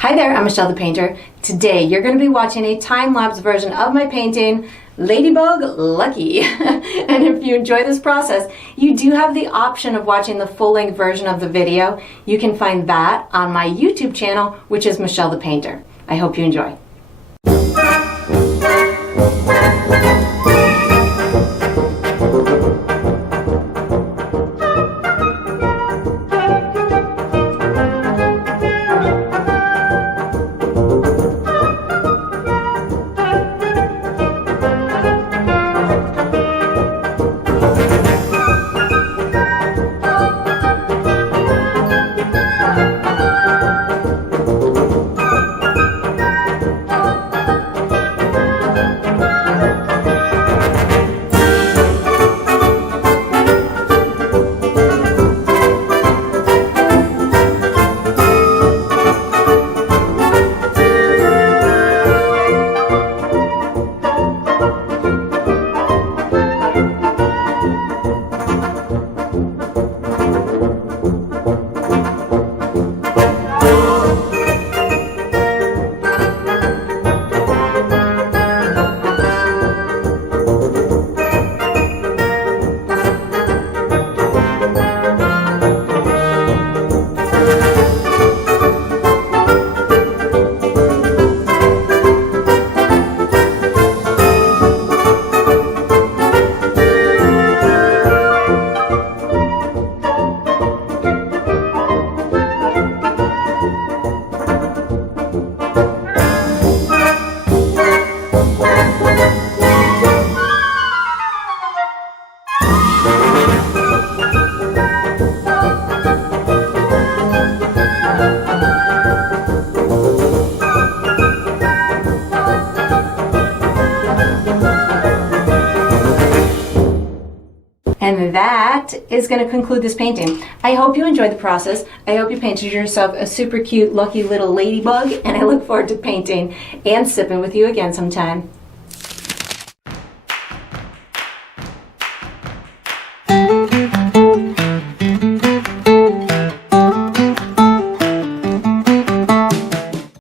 Hi there, I'm Michelle the Painter. Today you're going to be watching a time-lapse version of my painting, Ladybug Lucky. And if you enjoy this process, you do have the option of watching the full-length version of the video. You can find that on my YouTube channel, which is Michelle the Painter. I hope you enjoy. And that is going to conclude this painting. I hope you enjoyed the process. I hope you painted yourself a super cute, lucky little ladybug, and I look forward to painting and sipping with you again sometime.